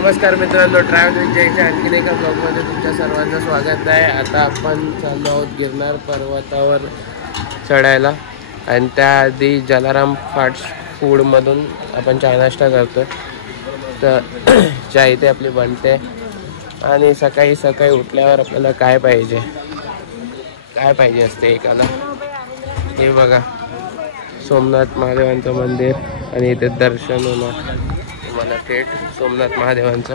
नमस्कार मित्रांनो, travel with जयच्या आणखीन एका ब्लॉगमध्ये तुमच्या सर्वांचं स्वागत आहे. आता आपण चाललो आहोत गिरनार पर्वतावर चढायला आणि त्याआधी जलाराम फास्ट फूडमधून आपण चाय नाश्ता करतो. तर चाय इथे आपली बनते आणि सकाळी सकाळी उठल्यावर आपल्याला काय पाहिजे असते एकाला. हे बघा, सोमनाथ महादेवांचं मंदिर आणि इथे दर्शन होणार मला थेट सोमनाथ महादेवांचं.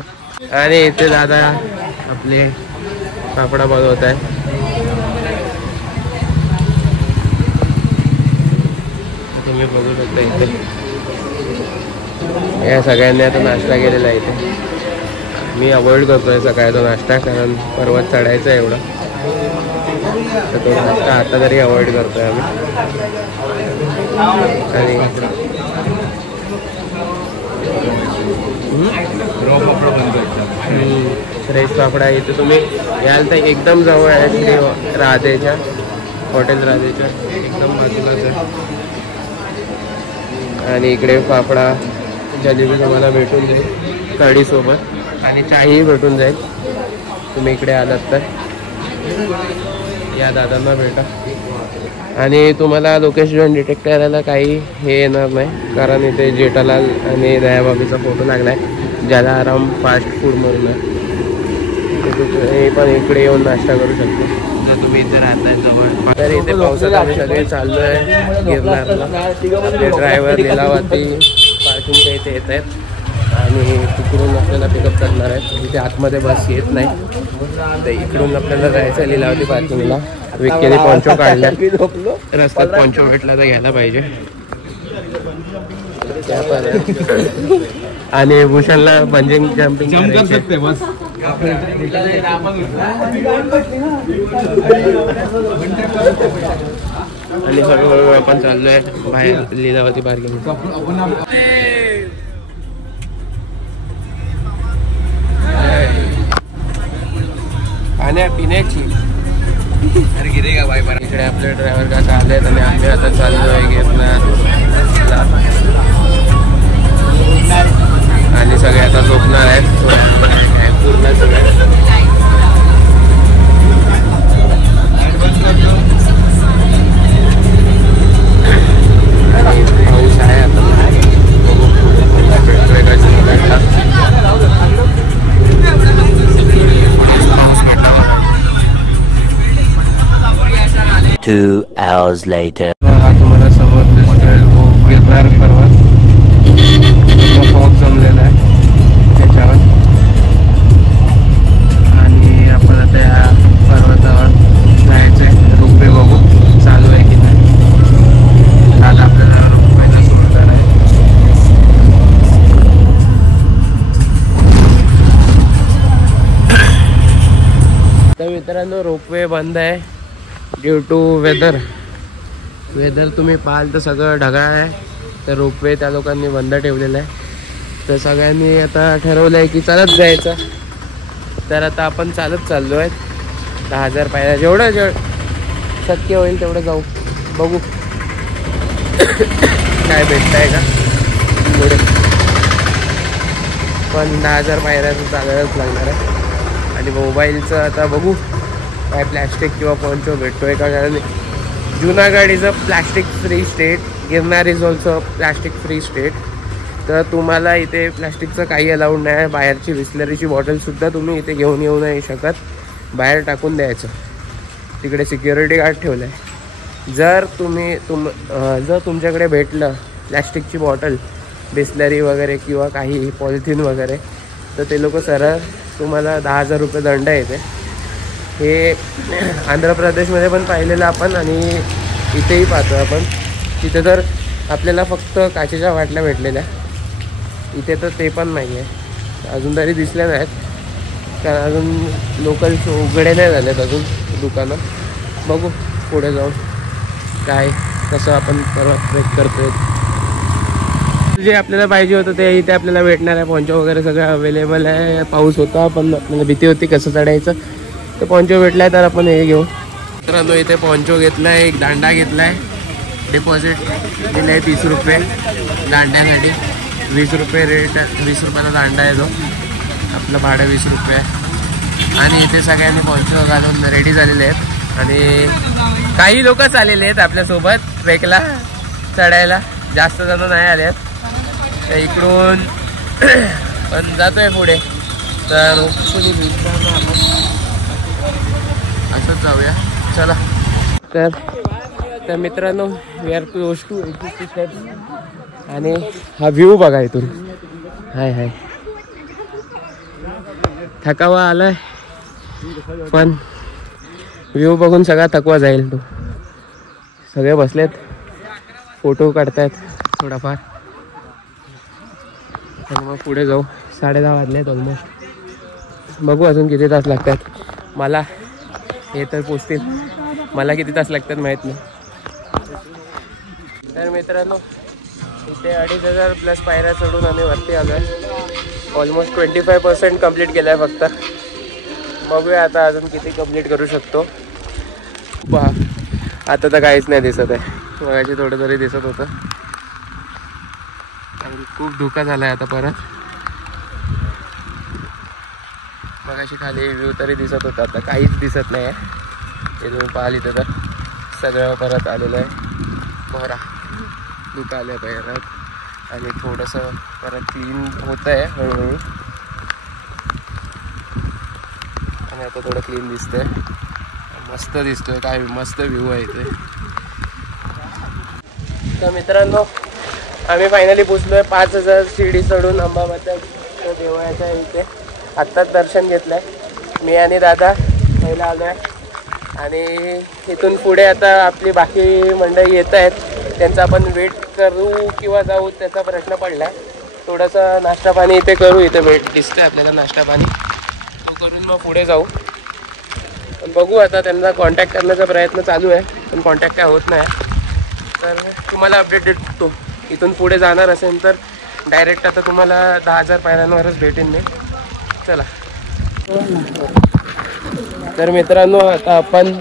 आणि इथे दादा आपले पापडा बनवत आहे. तुम्ही बघू शकता इथे या सगळ्यांनी आता नाश्ता केलेला आहे. इथे मी अवॉइड करतोय सकाळचा नाश्ता, कारण पर्वत चढायचा आहे एवढा, तर तो नाश्ता आता तरी अवॉइड करतोय आम्ही. आणि फ्रेश पापडा इथे तुम्ही याल तर एकदम जवळ आहे. तिथे राधेच्या हॉटेल राधेच्या एकदम बाजूलाच आहे. आणि इकडे पापडा जलेबी तुम्हाला भेटून जाईल कढीसोबत, आणि चायही भेटून जाईल. तुम्ही इकडे आलात तर या दादांना भेटा. आणि तुम्हाला लोकेशन डिटेक्ट करायला काही हे येणार नाही, कारण इथे जेठालाल आणि दयाबाबीचा फोटो लागला आहे. जलाराम फास्ट फूड म्हणून आहे. तुम्ही पण इकडे येऊन नाश्ता करू शकतो जर तुम्ही इथे राहताय जवळ. तर इथे पावसात आम्ही सगळे चाललो आहे गिरनारला. ड्रायव्हर लिलावती पार्किंगच्या इथे येत आहेत आणि तिकडून आपल्याला पिकअप करणार आहेत. इथे आतमध्ये बस येत नाही, तर इकडून आपल्याला जायचं लिलावती पार्किंगला. विक्केने पॉन्चो काढल्या, रस्त्यात पॉन्चो भेटला तर घ्यायला पाहिजे. आणि भूषणला बंजिंग जम्पिंग कर सकते बस. आणि हळूहळू आपण चाललोय बाहेर लीलावती पार्किंग. पाण्या पिण्याची अरे गिरेगा बाय. इकडे आपले ड्रायव्हर काका आलेत आणि आम्ही आता चाललोय गिरनारला. आणि सगळे आता झोपणार आहेत पूर्ण सगळे. पाऊस आहे आता, भेटतोय का 2 hours later. हा तुम्हाला समोर दिसतोय गिरनार पर्वत. फॉग जमलेला आहे त्याच्यावर. आणि आपण आता या पर्वतावर जायचंय. रोपवे बघू चालू आहे की नाही. आता आपल्याला रोपवेला सोडणार आहे. तर मित्रांनो, रोपवे बंद आहे ड्यू टू वेदर. तुम्ही पाहाल तर सगळं ढगाळ आहे, तर रोपवे त्या लोकांनी बंद ठेवलेलं आहे. तर सगळ्यांनी आता ठरवलं आहे की चालत जायचं. तर आता आपण चालत चाललो आहे 10,000 पायऱ्या. जेवढं शक्य होईल तेवढं जाऊ, बघू काय भेटत आहे का पुढे. पण 10,000 पायऱ्याचं चालायलाच लागणार आहे. आणि मोबाईलचं आता बघू काय प्लॅस्टिक किंवा पॉन्चो भेटतोय का, कारण Junagadh is a plastic free state. Girnar is also plastic free state. तर तुम्हाला इथे प्लॅस्टिकचं काही अलाउड नाही आहे. बाहेरची बिस्लरीची बॉटलसुद्धा तुम्ही इथे घेऊन येऊ नाही शकत, बाहेर टाकून द्यायचं. तिकडे सिक्युरिटी गार्ड ठेवलं आहे. जर तुमच्याकडे भेटलं प्लॅस्टिकची बॉटल, बिस्लरी वगैरे किंवा काही पॉलिथिन वगैरे, तर ते लोक सरळ तुम्हाला 10,000 रुपये दंड येते. हे आंध्र प्रदेशमध्ये पण पाहिलेलं आपण आणि इथेही पाहतो आपण. तिथे तर आपल्याला फक्त काचेच्या बाटल्या भेटलेल्या, इथे तर ते पण नाही आहे अजून तरी दिसल्या नाहीत, कारण अजून लोकल्स उघडे नाही झालेत अजून दुकानं. बघू पुढे जाऊन काय कसं आपण परत ट्रेक करतोय. जे आपल्याला पाहिजे होतं ते इथे आपल्याला भेटणार आहे. पॉन्चो वगैरे सगळं अवेलेबल आहे. पाऊस होता पण आपल्याला भीती होती कसं चढायचं, तर पॉन्चो भेटलाय तर आपण हे घेऊ. मित्रांनो, इथे पॉन्चो घेतलाय, एक दांडा घेतलाय, डिपॉझिट दिलं आहे 30 रुपये दांड्यासाठी. 20 रुपये रेट, 20 रुपयाला दांडा आहे तो. आपलं भाडं 20 रुपये. आणि इथे सगळ्यांनी पॉन्चो घालून रेडी झालेले आहेत आणि काही लोकच आलेले आहेत आपल्यासोबत ट्रेकला चढायला. जास्त जण नाही आले आहेत. तर इकडून पण जातोय पुढे. तर होपफुली असंच जाऊया चला. तर मित्रांनो we are close to 80 steps आणि हा व्ह्यू बघा इथून. हाय थकावा आलाय पण व्ह्यू बघून सगळा थकवा जाईल. तो सगळे बसलेत फोटो काढतायत थोडाफार आणि मग पुढे जाऊ. 10:30 वाजलेत ऑलमोस्ट. बघू अजून किती तास लागतात. मला हे तर पोचतील, मला किती तास लागतात माहीत नाही. तर मित्रांनो इथे 2500+ पायऱ्या चढून आम्ही वरती आलो आहे. ऑलमोस्ट 25% कंप्लीट केलं आहे फक्त. बघूया आता अजून किती कंप्लीट करू शकतो. पहा आता तर काहीच नाही दिसत आहे. मगाशी थोडं तरी दिसत होतं. आणि खूप धोका झाला आहे आता परत. मगाशी खाली व्ह्यू तरी दिसत होता, आता काहीच दिसत नाही आहे. ते तुम्ही पाहिली तर सगळं परत आलेलं आहे. बरा धुका आलं आहे परत आणि थोडंसं परत क्लीन होतं आहे हळूहळू. आणि आता थोडं क्लीन दिसतंय, मस्त दिसतोय. काय मस्त व्ह्यू आहे इथे. तर मित्रांनो आम्ही फायनली पोचलो आहे 5000 शिडी चढून अंबाबाच्या देवळाच्या इथे. आत्ताच दर्शन घेतलं आहे मी आणि दादा पहिला आलो आहे. आणि इथून पुढे आता आपली बाकी मंडळी येत आहेत. त्यांचा आपण वेट करू किंवा जाऊ त्याचा प्रश्न पडला आहे. थोडंसं नाश्ता पाणी इथे करू. इथे वेट दिसतं आपल्याला नाश्ता पाणी तो करून मग पुढे जाऊ. पण बघू आता त्यांना कॉन्टॅक्ट करण्याचा प्रयत्न चालू आहे पण कॉन्टॅक्ट काय होत नाही. तर तुम्हाला अपडेट देतो. इथून पुढे जाणार असेल तर डायरेक्ट आता तुम्हाला 10,000 पायऱ्यांवरच भेटेन मी. चला. तर मित्रांनो आता आपण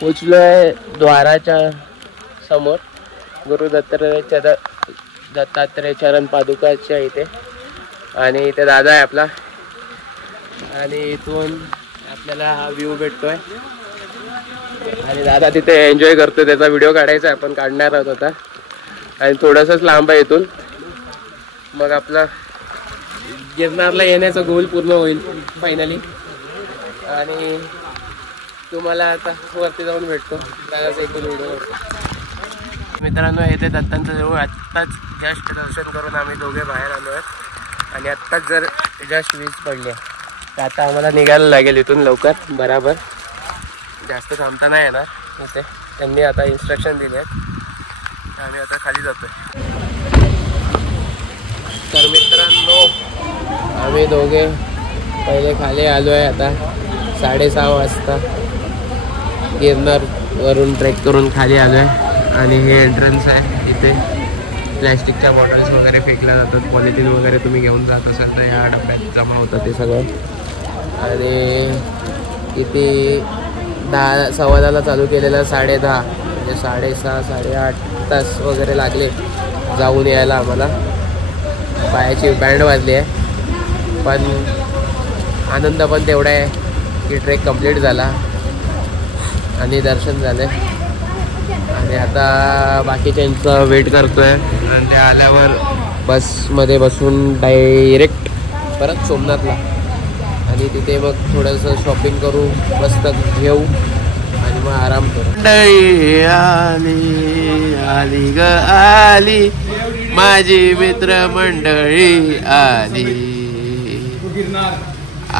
पोचलो आहे द्वाराच्या समोर गुरु दत्तात्रय चरण पादुकाच्या इथे. आणि इथे दादा आहे आपला आणि इथून आपल्याला हा व्ह्यू भेटतोय. आणि दादा तिथे एन्जॉय करतोय. त्याचा व्हिडिओ काढायचा आहे, आपण काढणार आहोत आता. आणि थोडंसंच लांब आहे इथून. मग आपला गिरनारला येण्याचा गोल पूर्ण होईल फायनली. आणि तुम्हाला आता वरती जाऊन भेटतो त्यालाच एकूण व्हिडिओ. मित्रांनो इथे दत्तांचं जवळ आत्ताच जस्ट दर्शन करून आम्ही दोघे बाहेर आलो आहेत. आणि आत्ताच जर जस्ट वीज पडली आहे तर आता आम्हाला निघायला लागेल इथून लवकर. बराबर जास्त थांबता नाही येणार इथे. त्यांनी आता इन्स्ट्रक्शन दिले आहेत. आम्ही आता खाली जातोय. तर मित्रांनो आम्ही दोघे पहिले खाली आलो आहे. आता 6:30 वाजता गिरनारवरून ट्रेक करून खाली आलो आहे. आणि हे एंट्रन्स आहे. इथे प्लॅस्टिकच्या बॉटल्स वगैरे फेकल्या जातात. पॉलिथिन वगैरे तुम्ही घेऊन जात असाल तर या डब्यात जमा होतं ते सगळं. आणि इथे 10:15 चालू केलेलं 10:30 म्हणजे 6:30 8.5 तास वगैरे लागले जाऊन यायला आम्हाला. पायाची बँड वाजली आहे पण आनंद पण तेवढा आहे की ट्रेक कंप्लीट झाला आणि दर्शन झाले. आणि आता बाकीच्यांचं वेट करतोय. आणि ते आल्यावर बसमध्ये बसून डायरेक्ट परत सोमनाथला. आणि तिथे मग थोडंसं शॉपिंग करू, मस्त घेऊ आणि मग आराम करू. आली आली ग आली माझी मित्र मंडळी आली.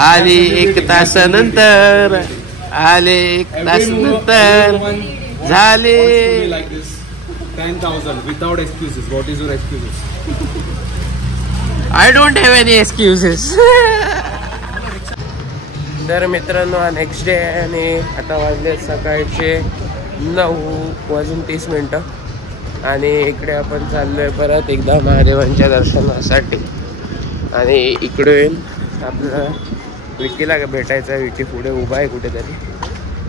आली 1 तासानंतर आले 1 तासानंतर झाले. 10,000 without excuses. What is your excuses? I don't have any excuses. तर मित्रांनो हा नेक्स्ट डे आहे आणि आता वाजले सकाळचे 9:30. आणि इकडे आपण चाललोय परत एकदा महादेवांच्या दर्शनासाठी. आणि इकडे आपल्याला विकीला भेटायचं आहे. विकी पुढे उभा आहे कुठेतरी,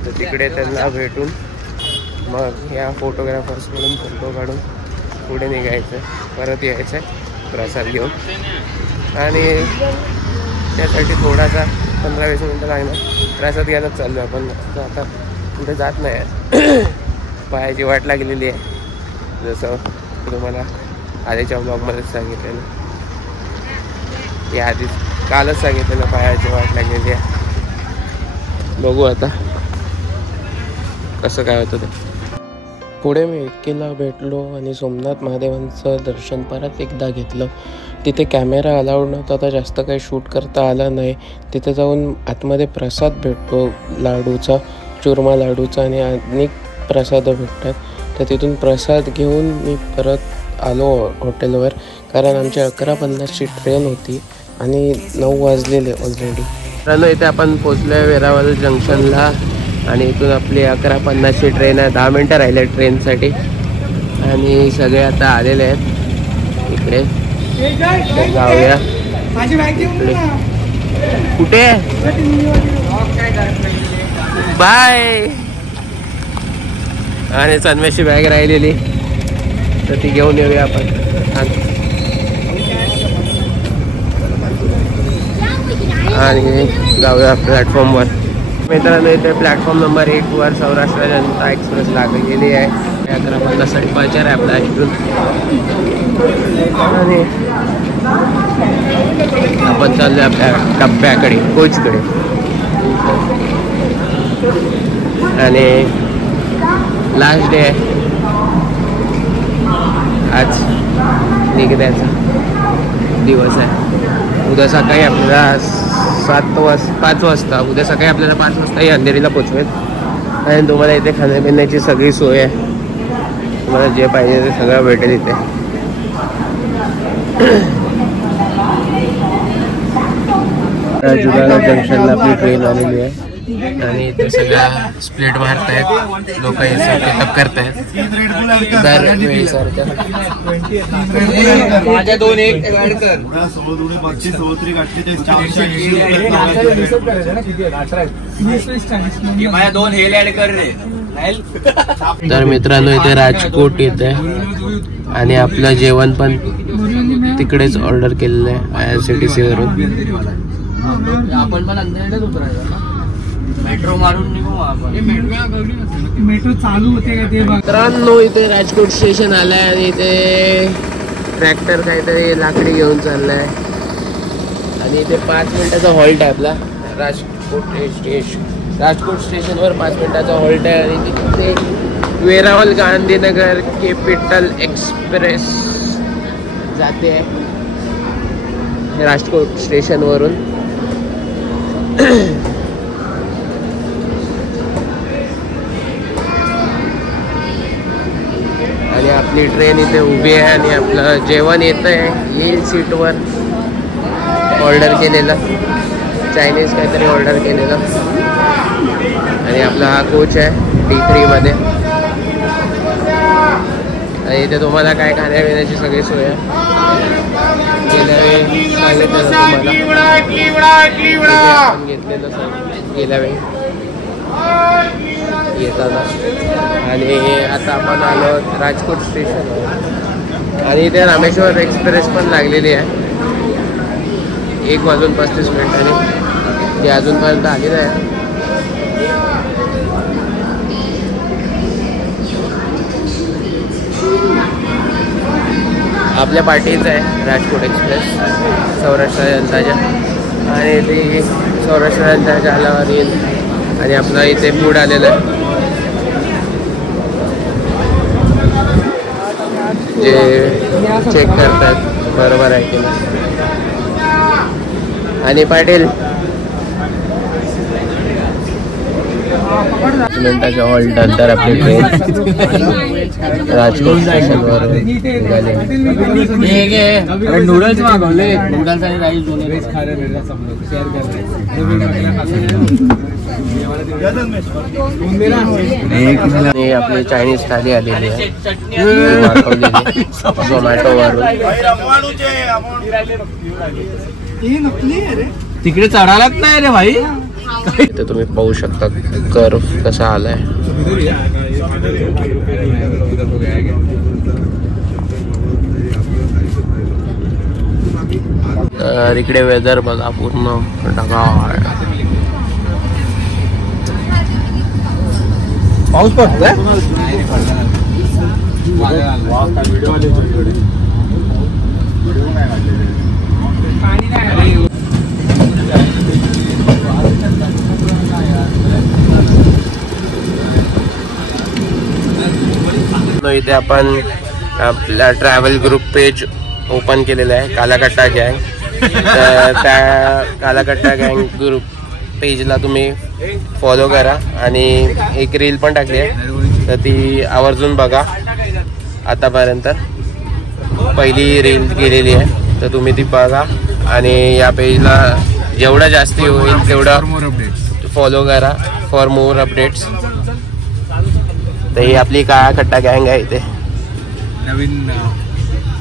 तर तिकडे त्यांना भेटून मग या फोटोग्राफर्सकडून फोटो काढून पुढे निघायचं आहे. परत यायचं आहे प्रसाद घेऊन. आणि त्यासाठी थोडासा 15-20 मिनटं लागणार. प्रसाद घ्यायलाच चाललो आपण. आता कुठे जात नाही. पायाची वाट लागलेली आहे, जसं तुम्हाला आधीच्या ब्लॉगमध्येच सांगितलेलं. ते आधीच कालच सांगितलेलं पायाची वाट लागलेली आहे. बघू आता कसं काय होतं ते. पुढे मी एकीला भेटलो आणि सोमनाथ महादेवांचं दर्शन परत एकदा घेतलं. तिथे कॅमेरा अलाउड नव्हता, तर जास्त काही शूट करता आलं नाही. तिथे जाऊन आतमध्ये प्रसाद भेटतो लाडूचा, चुरमा लाडूचा, आणि अनेक प्रसाद भेटतात. तर तिथून प्रसाद घेऊन मी परत आलो हॉटेलवर, कारण आमची 11:50ची ट्रेन होती आणि 9 वाजलेले ऑलरेडी. तर इथे आपण पोचलो आहे वेरावल जंक्शनला, आणि इथून आपली 11:50ची ट्रेन आहे. 10 मिनटं राहिले ट्रेनसाठी, आणि सगळे आता आलेले आहेत इकडे. जाऊया इकडे. कुठे बाय. आणि सनमेची बॅग राहिलेली, तर ती घेऊन येऊया आपण. आणि जाऊया प्लॅटफॉर्मवर. मित्रांनो, इथे platform number 8वर Saurashtra Janata express लागलेली आहे. 11:50साठी पंचर आहे आपला इथून. आणि आपण चाललो आपल्या टप्प्याकडे, कोचकडे. आणि लास्ट डे आहे आज, निघण्याचा दिवस आहे. उद्या सकाळी आपल्याला 5 वाजता उद्या सकाळी आपल्याला 5 वाजता ही अंधेरीला पोचवेल. आणि तुम्हाला इथे खाण्यापिण्याची सगळी सोय आहे. तुम्हाला जे पाहिजे ते सगळं भेटेल इथे. जुनागड जंक्शनला आपली ट्रेन आलेली आहे, आणि इथे सगळ्या स्प्लिट मारत आहेत लोक, पिकअप करतायत दरवेळीसारख्या. माझ्या 2 एक ऍड कर. तर मित्रांनो, इथे राजकोट येते, आणि आपलं जेवण पण तिकडेच ऑर्डर केलेलं आहे IRCTC वरून. आपण पण अंधेरीलाच उतरायचं ना, मेट्रो मारून निघू आपण. मेट्रो चालू होते का ते. मित्रांनो, इथे राजकोट स्टेशन आलंय, आणि इथे ट्रॅक्टर काहीतरी लाकडी घेऊन चाललाय, आणि इथे 5 मिनिटाचा हॉल्ट आहे आपला. राजकोट स्टेशनवर 5 मिनिटाचा हॉल्ट आहे, आणि तिथे वेरावल गांधीनगर कॅपिटल एक्सप्रेस जाते आहे राजकोट स्टेशनवरून. आणि आपली ट्रेन इथे उभी आहे, आणि आपलं जेवण येतं आहे. येईल सीटवर. ऑर्डर केलेलं चायनीज काहीतरी ऑर्डर केलेलं. आणि आपला हा कोच आहे D3 मध्ये, आणि इथे तुम्हाला काय खाण्यापिण्याची सगळी सोय आहे. गेल्या वेळी सांगितलं तुम्हाला, आपण घेतलेलं गेल्या वेळी येताना. आणि आता आपण आलो राजकोट स्टेशन, आणि इथे रामेश्वर एक्सप्रेस पण लागलेली आहे 1:35 ती अजूनपर्यंत आली नाही. आपल्या पार्टीचं आहे राजकोट एक्सप्रेस सौराष्ट्र जनताच्या, आणि ती सौराष्ट्र जनताच्या आल्यावर येईल. आणि आपलं इथे फूड आलेलं आहे, जे चेक करतात बरोबर आहे की नाही. आणि पाटील मिनिटाच्या हॉल्ट नंतर आपली ट्रेन राजकोट स्टेशनवर निघाली. नूडल्स मागवले, नूडल्स आणि राईस दोन्ही आपली चायनीज थाली आलेली आहे झोमॅटोवरून. तिकडे चढायलाच नाही रे भाई. इथे तुम्ही पाहू शकता कर्व कसा आलाय. तर इकडे वेदर बघा पूर्ण ढगाळ. पाऊस पडतोय. इथे आपण आपला ट्रॅव्हल ग्रुप पेज ओपन केलेला आहे, कालाकट्टा गँग. तर त्या कालाकट्टा गँग ग्रुप पेजला तुम्ही फॉलो करा आणि एक रील पण टाकली आहे, तर ती आवर्जून बघा. आतापर्यंत पहिली रील केलेली आहे, तर तुम्ही ती बघा आणि या पेजला जेवढं जास्ती होईल तेवढं फॉलो करा फॉर मोर अपडेट्स. तर ही आपली काळाकट्टा गँग आहे. इथे नवीन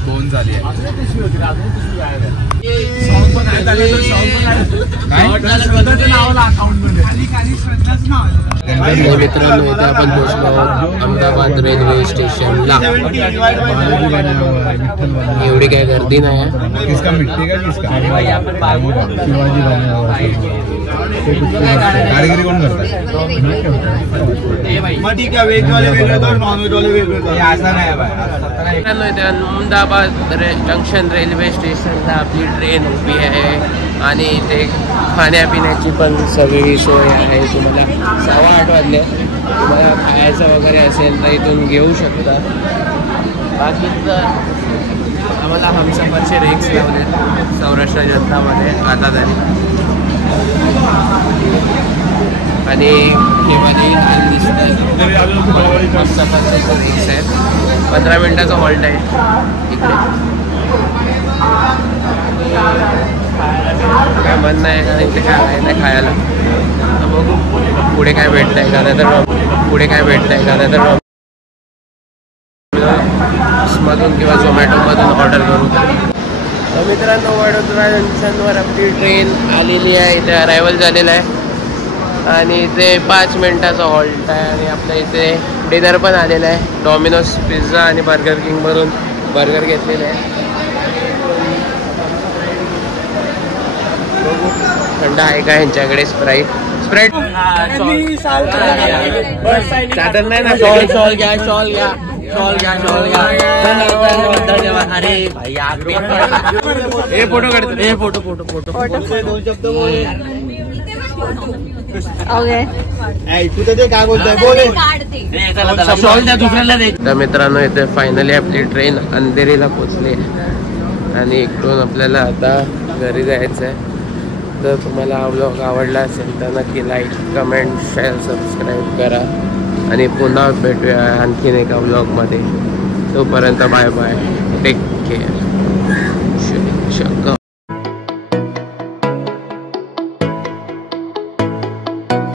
दोन झाली आहे. मित्रांनो इथे आपण पोहोचलो अहमदाबाद रेल्वे स्टेशनला. एवढी काही गर्दी नाही. कारागिरी कोण करतात? इथे अहमदाबाद जंक्शन रेल्वे स्टेशनला आपली ट्रेन उभी आहे आणि इथे खाण्यापिण्याची पण सगळी सोय आहे. तुम्हाला 8:15 वाजले, तुम्हाला खायचं वगैरे असेल तर इथून घेऊ शकता. बाकीचं आम्हाला हमसफरचे रेक्स लावले सौराष्ट्र जनतामध्ये आता तरी. आणि हे माझी हमसफरचे रेक्स आहेत. 15 मिनिटाचा हॉल्ट आहे इकडे. काय म्हणणं आहे का इथे काय आहे नाही खायला, तर बघू पुढे काय भेटतंय का, नाही तर मधून किंवा झोमॅटोमधून ऑर्डर करू. तर मित्रांनो वडोदरा जंक्शनवर आपली ट्रेन आलेली आहे. इथे अरायवल झालेलं आहे आणि इथे 5 मिनिटाचा हॉल्ट आहे. आणि आपल्या इथे डिनर पण आलेलं आहे. डॉमिनोज पिझ्झा आणि बर्गर किंगवरून बर्गर घेतलेले आहे. बघू थंड आहे का ह्यांच्याकडे. स्प्राईट चादर नाही ना. शॉल घ्या. अरे हे फोटो काढतो. हे फोटो तर मित्रांनो इथे फायनली आपली ट्रेन अंधेरीला पोचली आणि इकडून आपल्याला आता घरी जायचं आहे. जर तुम्हाला हा व्लॉग आवडला असेल तर नक्की लाईक, कमेंट, शेअर, सबस्क्राईब करा आणि पुन्हा भेटूया आणखीन एका व्लॉगमध्ये. तोपर्यंत बाय बाय, टेक केअर.